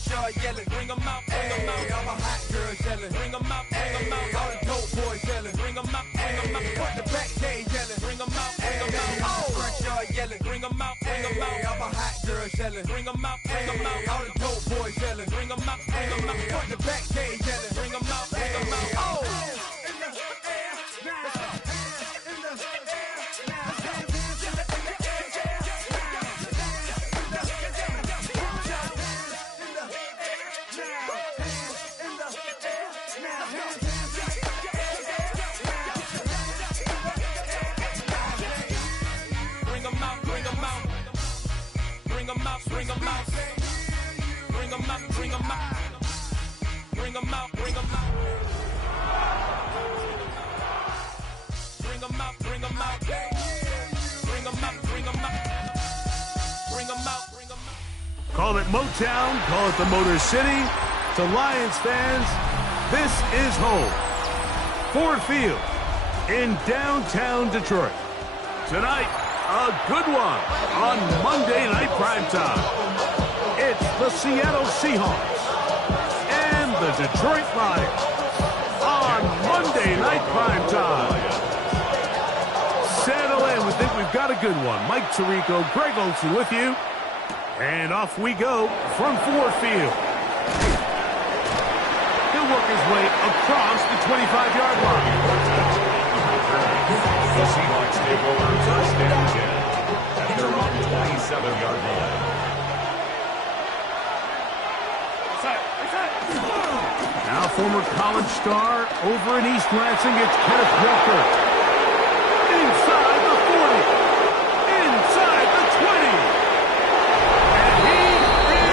Crenshaw yelling, bring them out, bring them out. All my hot girls yelling, bring them out, bring them out. All the dope boys yelling, bring them out, bring them out. Front the back gate yelling, bring them out, bring them out. Crenshaw yelling, bring them out, bring them out. All my hot girls yelling, bring them out, bring them out. All the dope boys yelling, bring them out, bring them out. Front the back gate yelling, bring them out, bring them out. Oh! Bring them out, bring them out, bring them out, bring them out, bring them out, bring them out, bring them out, bring them out, bring them out, bring them out, bring them out. Call it Motown, call it the Motor City. To Lions fans, this is home. Ford Field in downtown Detroit. Tonight, a good one on Monday Night Primetime. It's the Seattle Seahawks and the Detroit Lions on Monday Night Primetime. Settle in. We think we've got a good one. Mike Tirico, Greg Olsen with you. And off we go from Ford Field. He'll work his way across the 25-yard line. The Seahawks take over first and 10 at their own 27-yard line. Now former college star over in East Lansing, it's Kenneth Walker. Inside the 40. Inside the 20. And he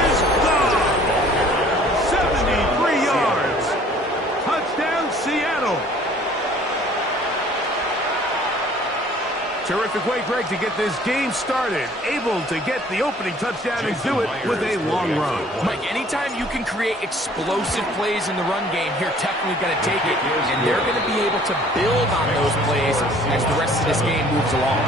is gone. 73 yards. Touchdown, Seattle. Terrific way, Greg, to get this game started. Able to get the opening touchdown and do it with a long run. Mike, anytime you can create explosive plays in the run game, here technically going to take it, and they're going to be able to build on those plays as the rest of this game moves along.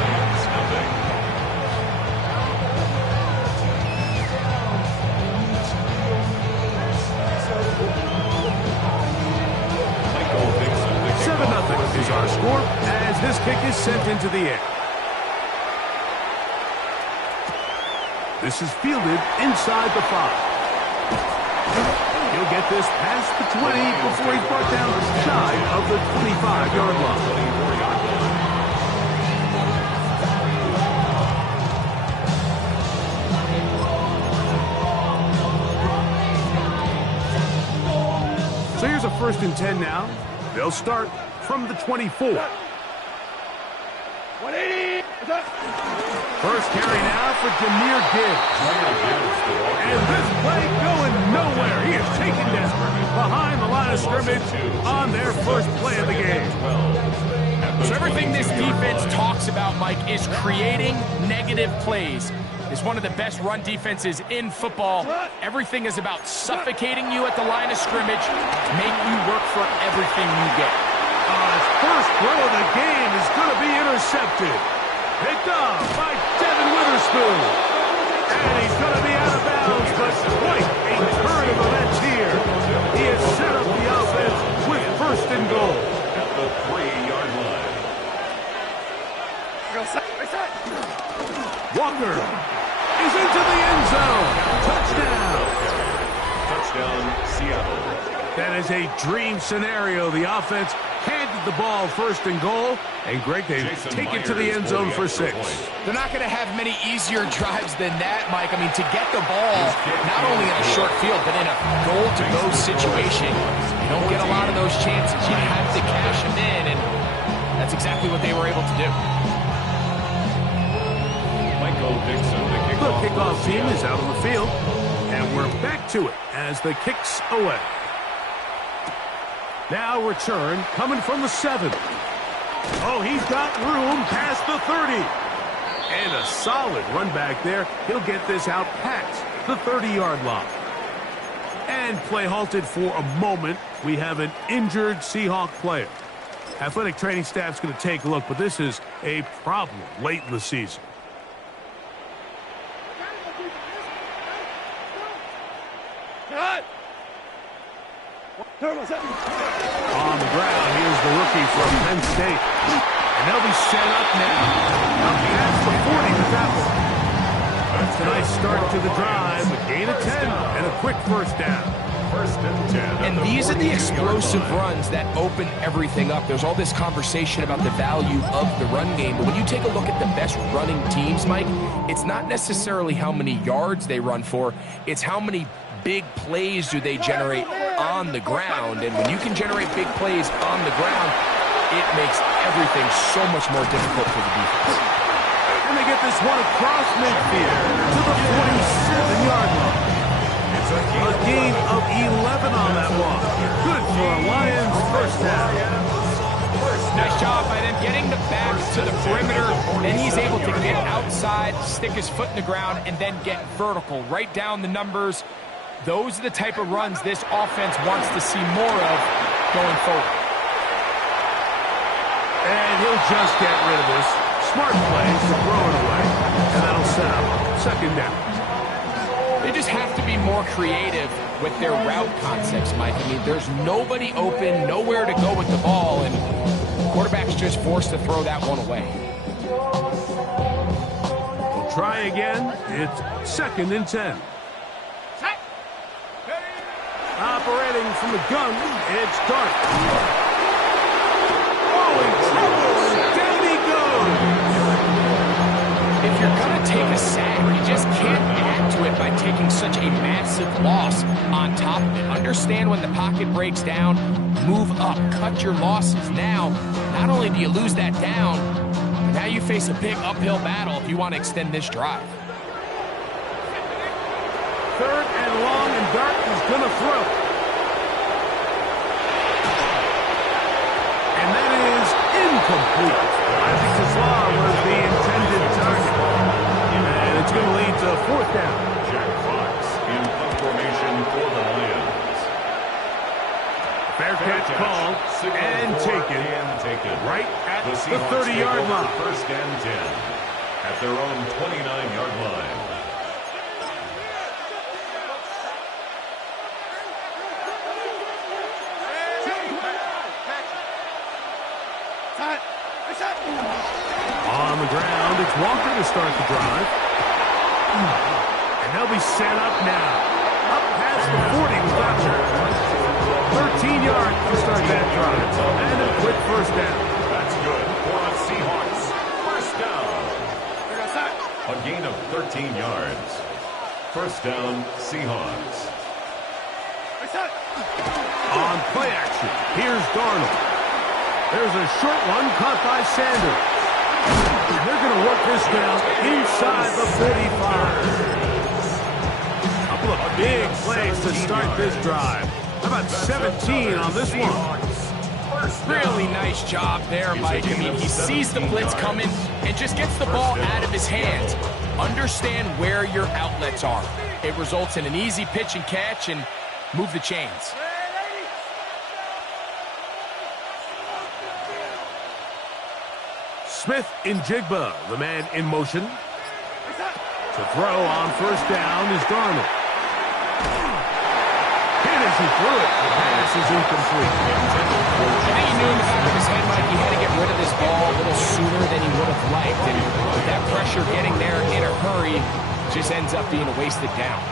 Is our score as this kick is sent into the air. This is fielded inside the 5. He'll get this past the 20 before he's brought down shy of the 25-yard line. So here's a 1st and 10 now. They'll start from the 24. 180. First carry now for Jahmyr Gibbs. And this play going nowhere. He is taken down behind the line of scrimmage on their first play of the game. So everything this defense talks about, Mike, is creating negative plays. It's one of the best run defenses in football. Everything is about suffocating you at the line of scrimmage, make you work for everything you get. His first throw of the game is going to be intercepted. Picked off by Devin Witherspoon. And he's going to be out of bounds, but quite a turn of events here. He has set up the offense with 1st and goal. At the 3-yard line. Walker is into the end zone. Touchdown. Touchdown, Seattle. That is a dream scenario. The offense handed the ball 1st and goal, and Greg, they take it to the end zone for 6. They're not going to have many easier drives than that, Mike. I mean, to get the ball not only in a short field, but in a goal-to-go situation, you don't get a lot of those chances. You have to cash them in, and that's exactly what they were able to do. The kickoff team is out on the field, and we're back to it as the kick's away. Now return coming from the 7. Oh, he's got room past the 30. And a solid run back there. He'll get this out past the 30-yard line. And play halted for a moment. We have an injured Seahawk player. Athletic training staff's going to take a look, but this is a problem late in the season. On the ground, here's the rookie from Penn State. And they'll be set up now. Up past the 40 with that one. That's a nice start to the drive. A gain of 10 and a quick first down. First and 10. And these are the explosive runs that open everything up. There's all this conversation about the value of the run game, but when you take a look at the best running teams, Mike, it's not necessarily how many yards they run for, it's how many big plays do they generate on the ground. And when you can generate big plays on the ground, it makes everything so much more difficult for the defense. And they get this one across midfield to the 47-yard line. It's a gain of 11 on that one. Good for a Lions first down. Nice job by them getting the back to the perimeter. Then he's able to get outside, stick his foot in the ground, and then get vertical. Right down the numbers. Those are the type of runs this offense wants to see more of going forward. And he'll just get rid of this. Smart play to throw it away. And that'll set up second down. They just have to be more creative with their route concepts, Mike. I mean, there's nobody open, nowhere to go with the ball, and the quarterback's just forced to throw that one away. We'll try again. It's second and 10. Operating from the gun, it's Dart. Oh, in trouble, down he goes. If you're going to take a sack, you just can't add to it by taking such a massive loss on top of it. Understand when the pocket breaks down, move up, cut your losses. Now, not only do you lose that down, but now you face a big uphill battle if you want to extend this drive. Third and long, and Dart is going to throw. And that is incomplete. I think Islam was the intended target. And it's going to lead to fourth down. Jack Fox in punt formation for the Lions. Fair catch called and taken right at the 30-yard line. First and 10 at their own 29-yard line. On the ground, it's Walker to start the drive. And they'll be set up now. Up past the 40 with that one. 13 yards to start that drive. And a quick first down. That's good for the Seahawks. First down. A gain of 13 yards. First down, Seahawks. On play action, here's Darnold. There's a short one caught by Sanders. And they're going to work this down inside the 45. Couple of big plays to start this drive. How about 17 on this one? Really nice job there, Mike. I mean, he sees the blitz coming and just gets the ball out of his hands. Understand where your outlets are. It results in an easy pitch and catch and move the chains. Smith in Jigba, the man in motion. To throw on first down is Darnold. And as he threw it, the pass is incomplete. I think he knew in the back of his head, Mike, he had to get rid of this ball a little sooner than he would have liked. And with that pressure getting there in a hurry, just ends up being a wasted down.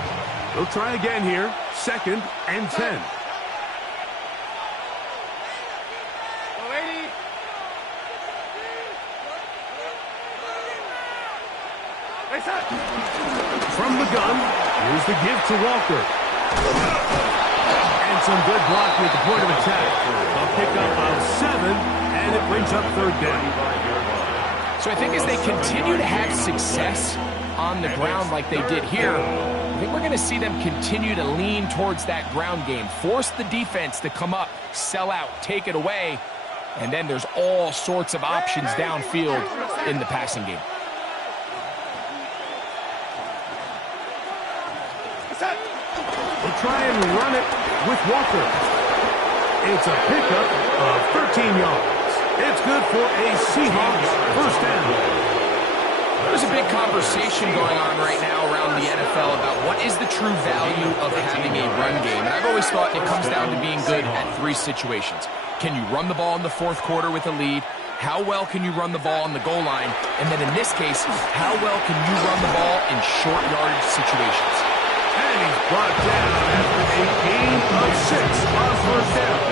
They'll try again here. Second and 10. From the gun, here's the give to Walker. And some good blocking at the point of attack. A pickup of 7, and it brings up third down. So I think as they continue to have success on the ground like they did here, I think we're going to see them continue to lean towards that ground game. Force the defense to come up, sell out, take it away, and then there's all sorts of options downfield in the passing game. We'll try and run it with Walker. It's a pickup of 13 yards. It's good for a Seahawks first down. There's a big conversation going on right now around the NFL about what is the true value of having a run game. And I've always thought it comes down to being good at three situations. Can you run the ball in the fourth quarter with a lead? How well can you run the ball on the goal line? And then in this case, how well can you run the ball in short yardage situations? And he's brought down after a gain of 6 on first down.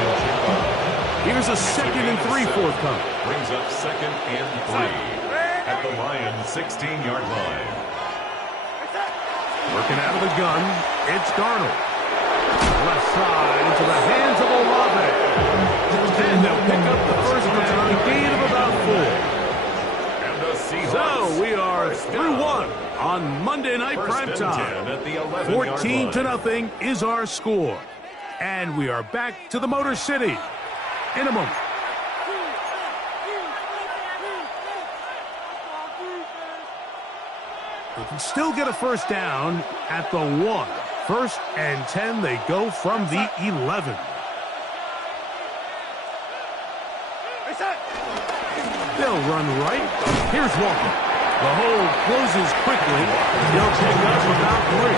Here's a 2nd and 3 forthcoming. Brings up 2nd and 3 at the Lions' 16-yard line. Working out of the gun, it's Darnold. Left side into the hands of Olave. And they'll pick up the first down, a gain of about 4. So we are through 1 on Monday Night Primetime. 14-0 is our score. And we are back to the Motor City in a moment. They can still get a first down at the 1. 1st and 10, they go from the 11. They'll run right. Here's Walker. The hole closes quickly. He'll pick up about 3.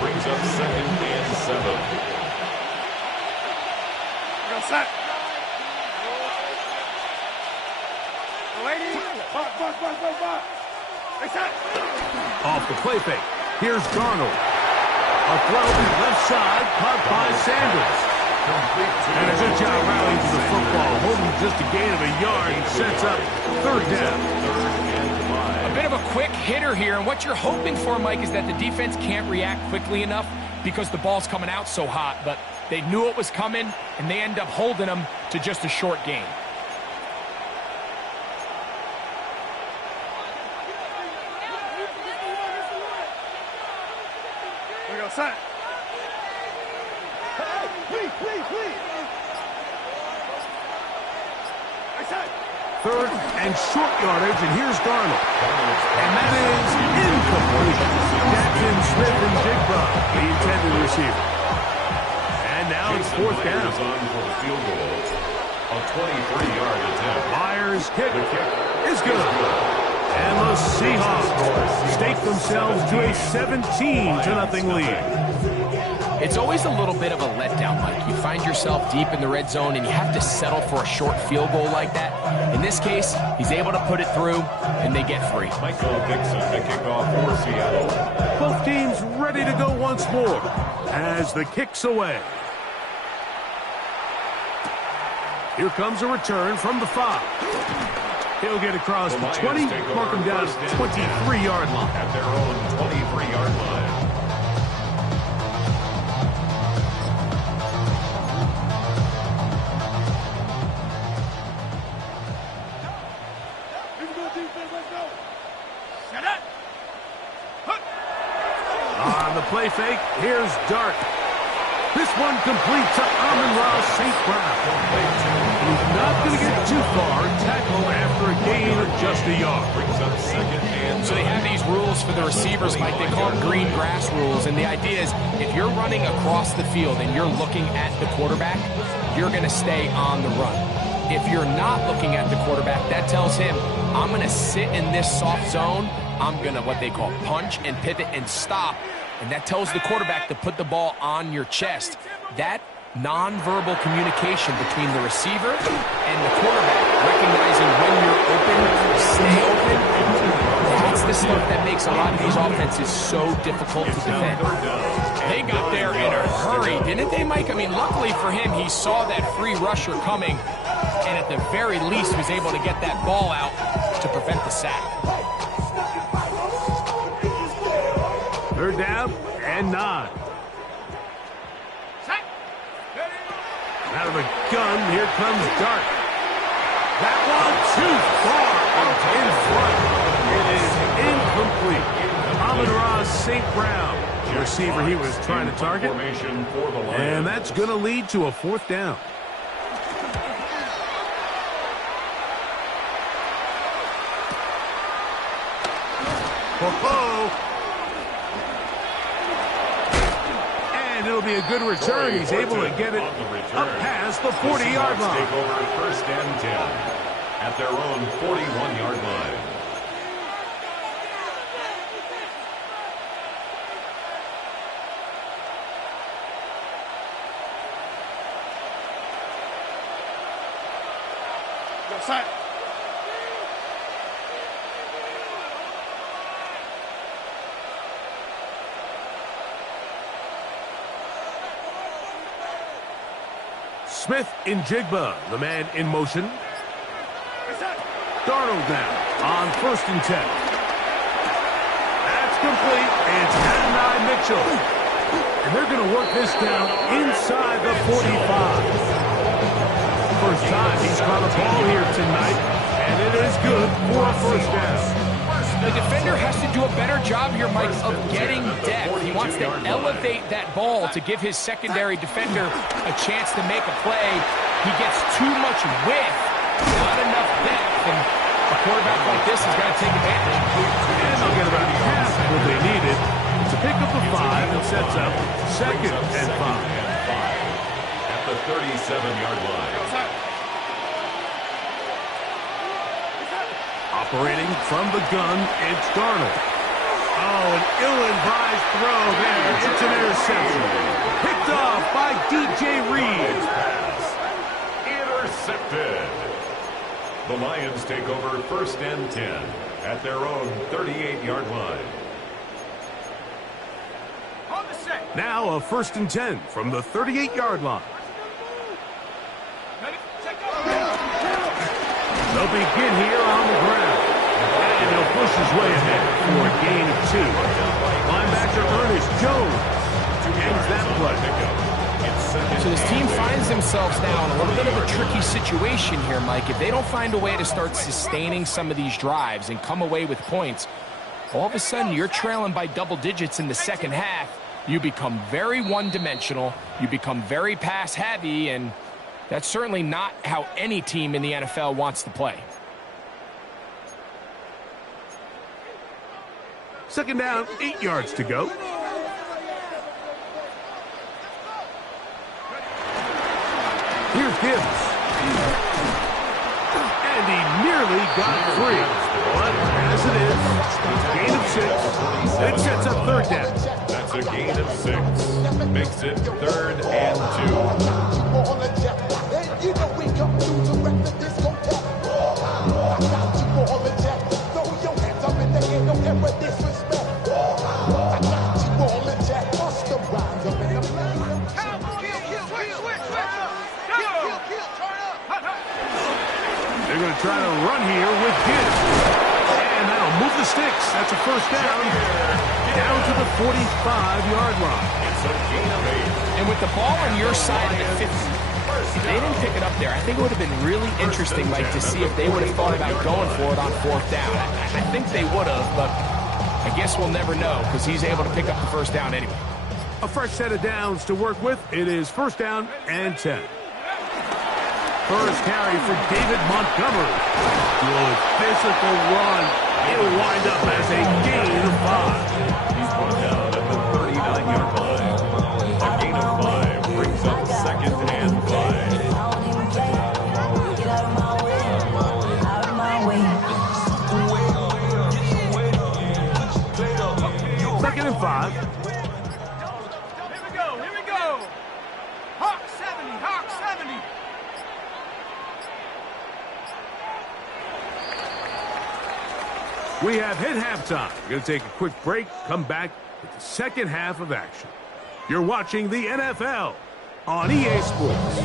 Brings up 2nd and 7. Set. Off the play fake. Here's Darnold. A throw left side, caught by Sanders. And a good job rallying to the football, holding just a gain of a yard and sets up 3rd down. A bit of a quick hitter here, and what you're hoping for, Mike, is that the defense can't react quickly enough because the ball's coming out so hot, but they knew it was coming, and they end up holding them to just a short gain. Set. 3rd and short yardage, and here's Darnold. And that is incomplete. Jackson, Smith, and Jigba, the intended receiver. And now it's 4th down. On for the field goal. A 23-yard attempt. Myers' kick is good. And the Seahawks stake themselves to a 17-0 lead. It's always a little bit of a letdown, Mike. You find yourself deep in the red zone, and you have to settle for a short field goal like that. In this case, he's able to put it through, and they get free. Michael Dixon to kick off for Seattle. Both teams ready to go once more as the kick's away. Here comes a return from the 5. He'll get across the 20, mark him down at the 23-yard line. At their own 23-yard line. On the play fake, here's Dart. This one complete to Amon-Ra St. Brown. He's not going to get too far. Tackle after a gain of just a yard. Brings up 2nd and So they have these rules for the receivers, Mike. They call them green grass rules. And the idea is if you're running across the field and you're looking at the quarterback, you're going to stay on the run. If you're not looking at the quarterback, that tells him, I'm going to sit in this soft zone. I'm going to what they call punch and pivot and stop. And that tells the quarterback to put the ball on your chest. That nonverbal communication between the receiver and the quarterback, recognizing when you're open, stay open, that's the stuff that makes a lot of these offenses so difficult to defend. They got there in a hurry, didn't they, Mike? I mean, luckily for him, he saw that free rusher coming, and at the very least was able to get that ball out to prevent the sack. 3rd down and 9. Out of the gun, here comes Dart. That one too far out in front. It is incomplete. Amon-Ra St. Brown, the receiver he was trying to target. And that's going to lead to a 4th down. Ho-ho! And it'll be a good return. He's able to get it up past the 40-yard line. Take over first and 10 at their own 41-yard line. Side. Smith in Jigba, the man in motion. Darnold now on first and 10. That's complete. It's Adonai Mitchell. And they're going to work this down inside the 45. First time he's caught a ball here tonight, and it is good for a first down. The defender has to do a better job here, Mike, of getting depth. He wants to elevate that ball to give his secondary defender a chance to make a play. He gets too much width, not enough depth, and a quarterback like this is going to take advantage. And they'll get about half what they needed to pick up the 5 and sets up second and 5. At the 37-yard line. Operating from the gun, it's Darnold. Oh, an ill-advised throw there. It's an interception. Picked off by DJ Reed. Intercepted. The Lions take over first and 10 at their own 38-yard line. Now a first and 10 from the 38-yard line. They'll begin here on the ground. And he'll push his way ahead for a gain of 2. Linebacker Ernest Jones ends that play. So this team finds themselves now in a little bit of a tricky situation here, Mike. If they don't find a way to start sustaining some of these drives and come away with points, all of a sudden you're trailing by double digits in the second half. You become very one-dimensional. You become very pass-heavy, and that's certainly not how any team in the NFL wants to play. Second down, 8 yards to go. Here's Gibbs. And he nearly got free. But as it is, gain of 6. And it sets up third down. That's a gain of 6. Makes it third and 2. They're going to try to run here with Gibbs. And that'll move the sticks. That's a first down. Down to the 45-yard line. It's a gain of 8. And with the ball on your side of the 50, if they didn't pick it up there, I think it would have been really interesting, Mike, to see if they would have thought about going for it on fourth down. I think they would have, but I guess we'll never know because he's able to pick up the first down anyway. A fresh set of downs to work with. It is first down and 10. First carry for David Montgomery. Good physical run. It'll wind up as a gain of 5. He's brought down at the 39-yard line. A gain of 5 brings up second and 5. Second and 5. Here we go. Hawk 70, Hawk 70. We have hit halftime. We're going to take a quick break, come back with the second half of action. You're watching the NFL on EA Sports.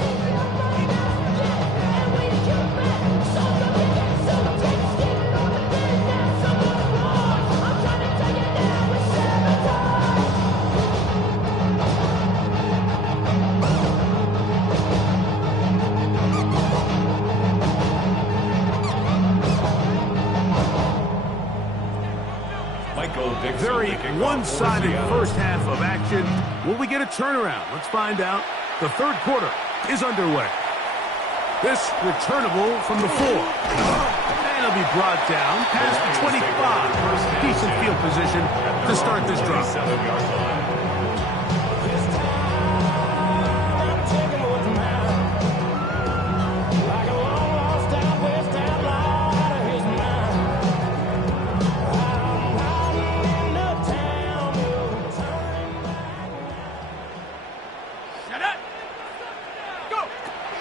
Very one-sided first half of action. Will we get a turnaround? Let's find out. The third quarter is underway. This returnable from the 4. And it'll be brought down past the 25. Decent field position to start this drive.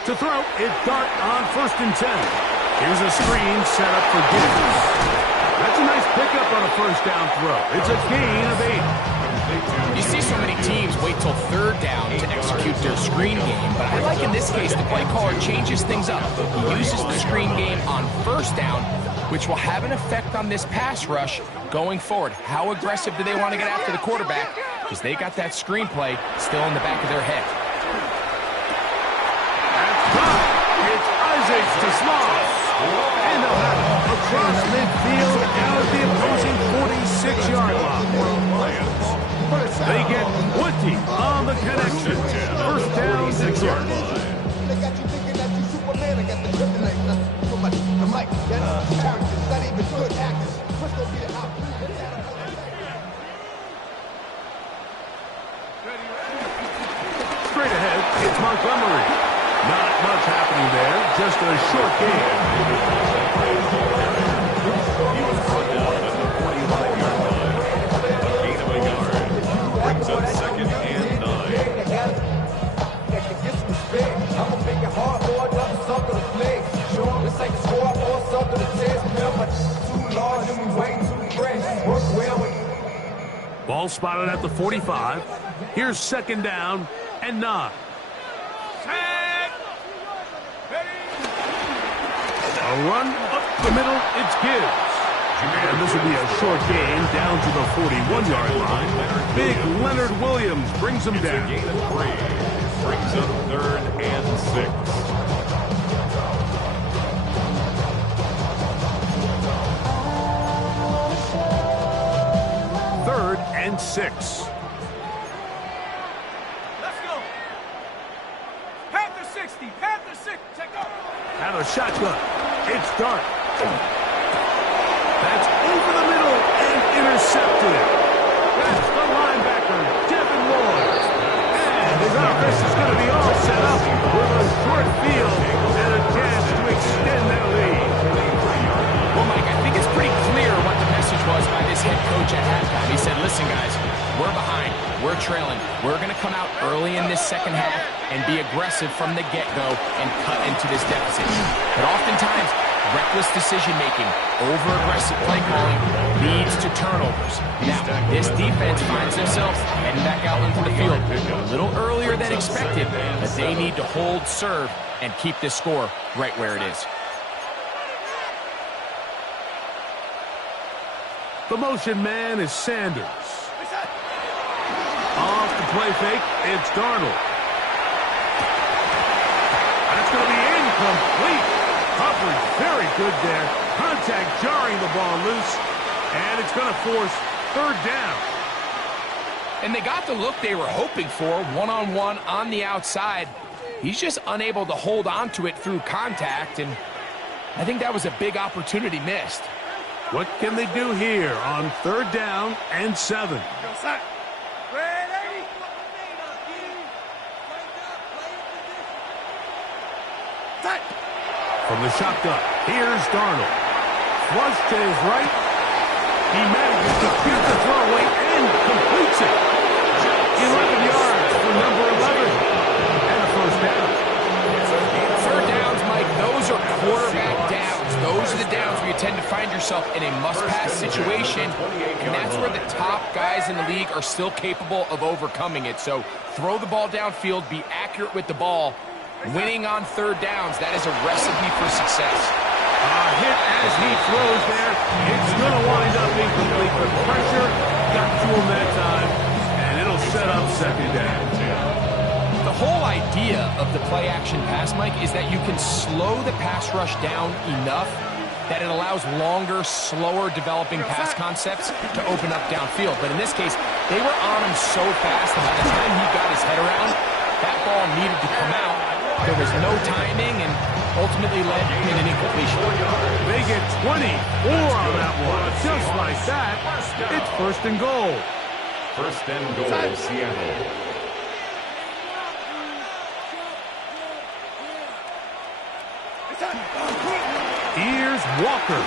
To throw, it's Dart on 1st and 10. Here's a screen set up for Gibbs. That's a nice pickup on a 1st down throw. It's a gain of 8. You see so many teams wait till 3rd down to execute their screen game, but I like in this case the play caller changes things up. He uses the screen game on 1st down, which will have an effect on this pass rush going forward. How aggressive do they want to get after the quarterback? Because they got that screenplay still in the back of their head. It's Isaac to Small. And they'll have it across midfield out of the opposing 46-yard line. They get 20 on the connection. 1st down, Detroit. They got you thinking that you Superman. I got the kryptonite. So much the mic. That's characters, not even good actors. What's gonna be the outcome? Straight ahead, it's Montgomery. Not much happening there, just a short game. He was brought down at the 45-yard line. A gain of a yard. Brings up 2nd and 9. I'ma make it hard for another sucker to play. Sure, this ain't the score or something to test. But too large and we way too fresh. Work well with. Ball spotted at the 45. Here's 2nd down and 9. A run up the middle, it's Gibbs. And this will be a short gain down to the 41-yard line. Big Leonard Williams brings him down. Gain of 3. Brings up 3rd and 6. Third and 6. Let's go. Panther 60, Panther 6, check out. Out of shotgun, it's Dart. That's over the middle and intercepted. That's the linebacker, Devin Lloyd. And his offense is going to be all set up with a short field and a chance to extend that lead. Well, Mike, I think it's pretty clear what the message was by this head coach at halftime. He said, listen, guys, we're behind. We're trailing. We're going to come out early in this second half and be aggressive from the get-go and cut into this deficit. But oftentimes, reckless decision-making, over-aggressive play calling leads to turnovers. Now, this defense finds themselves heading back out into the field a little earlier than expected, but they need to hold serve and keep this score right where it is. The motion man is Sanders. Off the play fake, it's Darnold. That's going to be incomplete. Coverage very good there. Contact jarring the ball loose. And it's going to force 3rd down. And they got the look they were hoping for, one-on-one on the outside. He's just unable to hold on to it through contact, and I think that was a big opportunity missed. What can they do here on 3rd down and 7? From the shotgun, here's Darnold. Flush to his right. He manages to keep the throw away and completes it. 11 yards for number 11. And a 1st down. 3rd downs, Mike, those are quarterback downs. Those are the downs where you tend to find yourself in a must-pass situation, and that's where the top guys in the league are still capable of overcoming it. So throw the ball downfield, be accurate with the ball. Winning on 3rd downs, that is a recipe for success. Hit as he throws there. It's going to wind up incomplete, but pressure got to him that time, and it'll set up 2nd down. The whole idea of the play-action pass, Mike, is that you can slow the pass rush down enough that it allows longer, slower developing pass concepts to open up downfield. But in this case, they were on him so fast that by the time he got his head around, that ball needed to come out. There was no timing and ultimately led in an incompletion. They get 24 on that one. Just like that, it's 1st and goal. 1st and goal, Seattle. Here's Walker.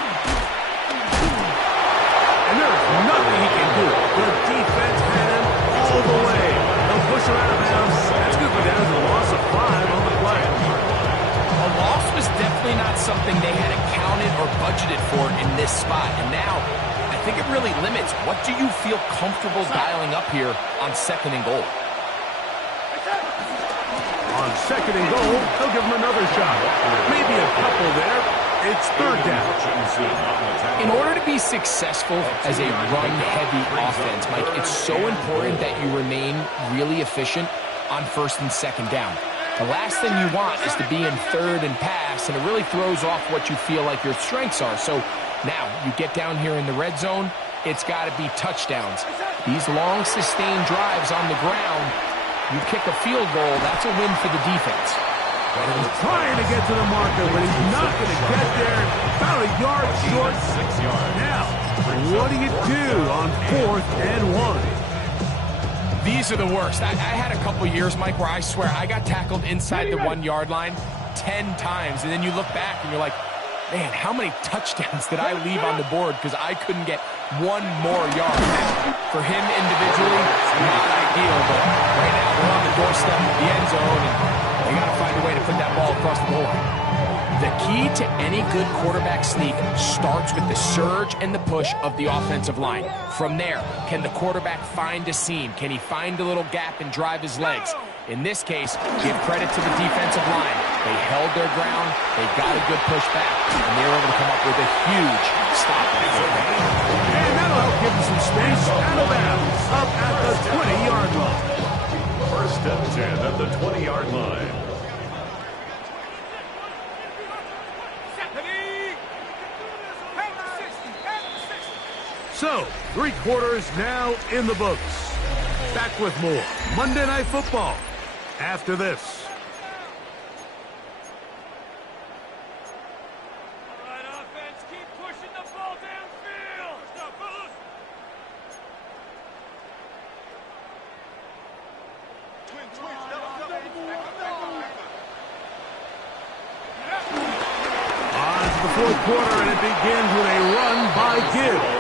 And there's nothing he can do. The defense had him all the way. They'll push him out of bounds. That's going to go down to a loss of 5 on the play. budgeted for in this spot. And now, I think it really limits what do you feel comfortable dialing up here on 2nd and goal. On 2nd and goal, they'll give him another shot. Maybe a couple there. It's 3rd down. In order to be successful as a run-heavy offense, Mike, it's so important that you remain really efficient on 1st and 2nd down. The last thing you want is to be in 3rd and pass, and it really throws off what you feel like your strengths are. So now you get down here in the red zone, it's got to be touchdowns. These long, sustained drives on the ground, you kick a field goal, that's a win for the defense. He's trying to get to the marker, but he's not going to get there. About a yard short. 6 yards. Now, what do you do on 4th and 1? These are the worst. I had a couple years, Mike, where I swear I got tackled inside the 1-yard line 10 times, and then you look back and you're like, man, how many touchdowns did I leave on the board because I couldn't get one more yard? For him individually, not ideal, but right now we're on the doorstep of the end zone, and they got to find a way to put that ball across the goal line. The key to any good quarterback sneak starts with the surge and the push of the offensive line. From there, can the quarterback find a seam? Can he find a little gap and drive his legs? In this case, give credit to the defensive line. They held their ground, they got a good push back, and they were able to come up with a huge stop. And that'll help give him some space. Out of bounds, up at the 20-yard line. 1st and 10 at the 20-yard line. So, 3 quarters now in the books. Back with more Monday Night Football after this. Quarter, and it begins with a run by Gibbs.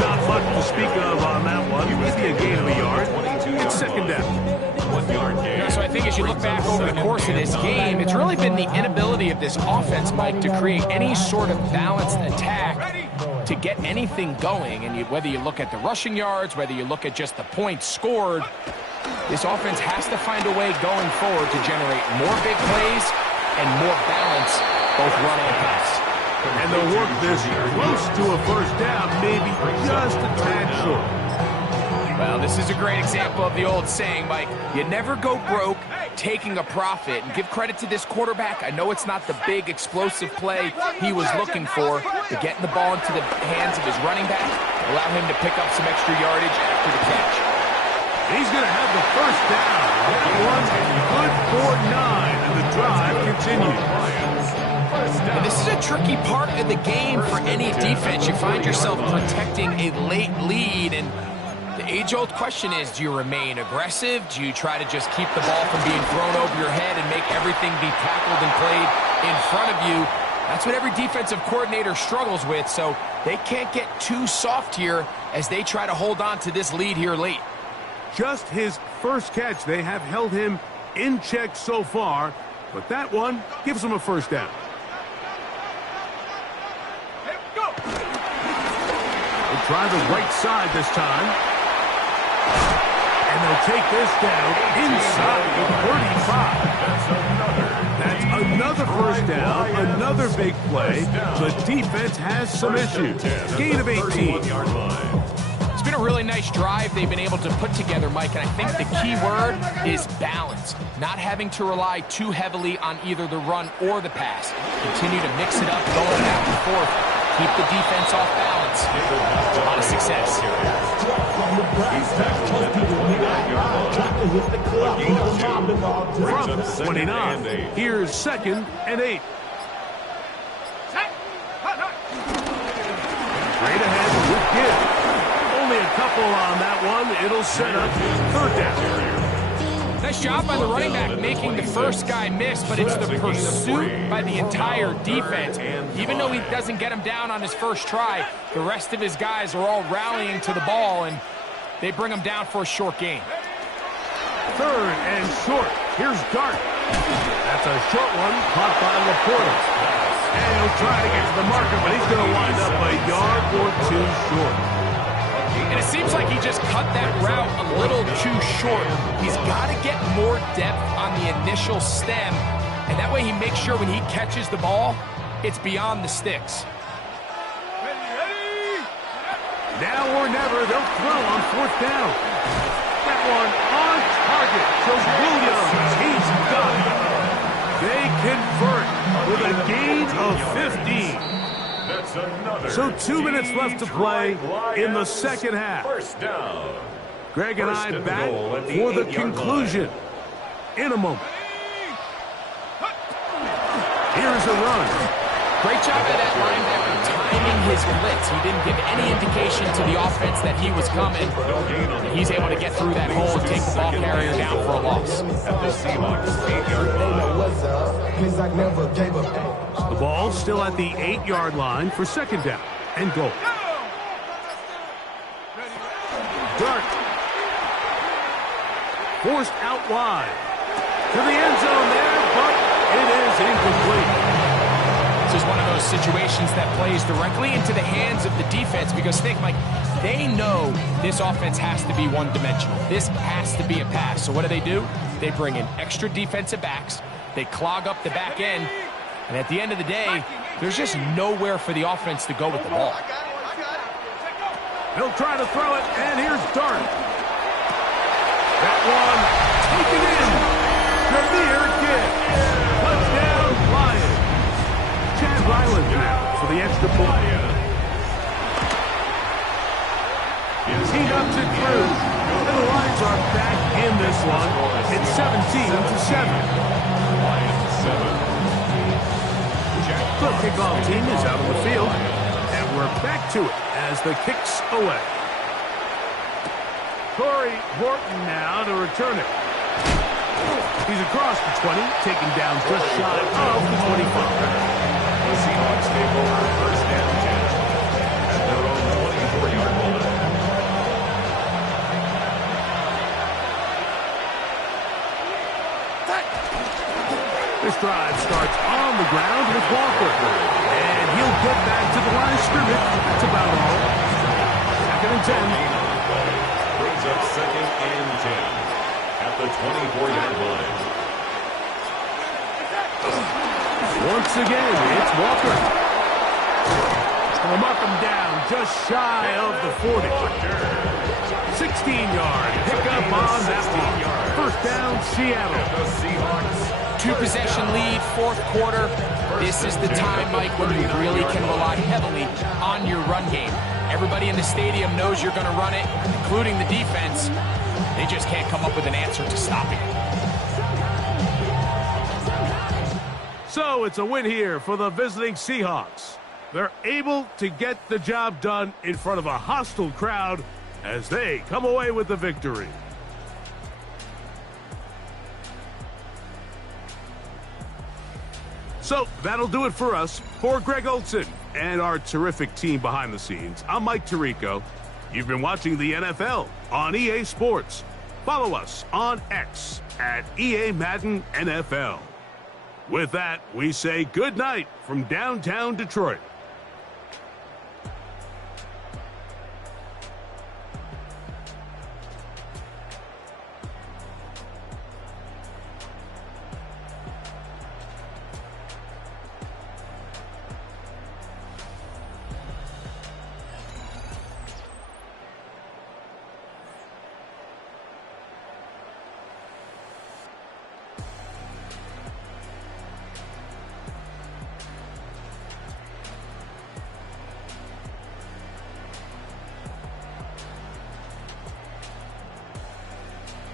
Not much to speak of on that one. Maybe a gain of a yard. It's 2nd down. 1 yard gain. Yeah, so I think as you look back over the course of this game, it's really been the inability of this offense, Mike, to create any sort of balanced attack to get anything going. And whether you look at the rushing yards, whether you look at just the points scored, this offense has to find a way going forward to generate more big plays and more balance, both run and pass. And they'll work this close to a 1st down, maybe just a tad short. Well, this is a great example of the old saying, Mike, you never go broke taking a profit. And give credit to this quarterback. I know it's not the big explosive play he was looking for, but getting the ball into the hands of his running back allow him to pick up some extra yardage after the catch. He's going to have the 1st down. That one good for 9, and the drive continues. And this is a tricky part of the game for any defense. You find yourself protecting a late lead, and the age-old question is, do you remain aggressive? Do you try to just keep the ball from being thrown over your head and make everything be tackled and played in front of you? That's what every defensive coordinator struggles with, so they can't get too soft here as they try to hold on to this lead here late. Just his 1st catch. They have held him in check so far, but that one gives him a 1st down. They'll try the right side this time. And they'll take this down inside the 35. That's another 1st down, another big play. The defense has some issues. Gain of 18. It's been a really nice drive they've been able to put together, Mike, and I think the key word is balance. Not having to rely too heavily on either the run or the pass. Continue to mix it up, going back and forth. Keep the defense off balance. A lot of success. From 29, here's 2nd and 8. Straight ahead with Gibbs. Only a couple on that one. It'll set up 3rd down. Nice job by the running back making the first guy miss, but it's the pursuit by the entire defense. Even though he doesn't get him down on his first try, the rest of his guys are all rallying to the ball, and they bring him down for a short gain. 3rd and short. Here's Dart. That's a short one caught by Laporta. And he'll try to get to the marker, but he's going to wind up a yard or two short. And it seems like he just cut that route a little too short. He's got to get more depth on the initial stem, and that way he makes sure when he catches the ball, it's beyond the sticks. Now or never, they'll throw on fourth down. That one on target. So Williams, he's got it. They convert with a gain of 15. That's another. So 2 minutes left to play in the second half. First down. Greg and I First back goal at the for the 8-yard conclusion in a moment. Here's a run. Great job by that linebacker timing his blitz. He didn't give any indication to the offense that he was coming. He's able to get through that hole and take the ball carrier down for a loss. At the Seahawks 8-yard line. The ball still at the 8-yard line for second down and goal. Dart. Forced out wide. To the end zone there, but it is incomplete. This is one of those situations that plays directly into the hands of the defense because think, Mike, they know this offense has to be one-dimensional. This has to be a pass. So what do? They bring in extra defensive backs. They clog up the back end. And at the end of the day, there's just nowhere for the offense to go with the ball. He'll try to throw it, and here's Dart. That one taken in. Jameer Gibbs. Touchdown, Lions. Chad Ryland now for the extra point. He knocks it through. And the Lions are back in this one. It's 17-7. Lions 7. The kickoff team is out on the field, and we're back to it as the kick's away. Corey Horton now to return it. He's across the 20, taken down just shy of the 25. The Seahawks take over first and 10 at their own 24-yard line. This drive starts on the ground with Walker. And he'll get back to the line of scrimmage. That's about all. Second and 10. Brings up second and 10 at the 24-yard line. Once again, it's Walker. Gonna mark him down just shy of the 40. 16-yard pickup on that one. First down, Seattle. The Seahawks. Two-possession lead, fourth quarter. This is the time, Mike, when you really can rely heavily on your run game. Everybody in the stadium knows you're going to run it, including the defense. They just can't come up with an answer to stopping it. So it's a win here for the visiting Seahawks. They're able to get the job done in front of a hostile crowd as they come away with the victory. So that'll do it for us. For Greg Olson and our terrific team behind the scenes, I'm Mike Tirico. You've been watching the NFL on EA Sports. Follow us on X at EA Madden NFL. With that, we say good night from downtown Detroit.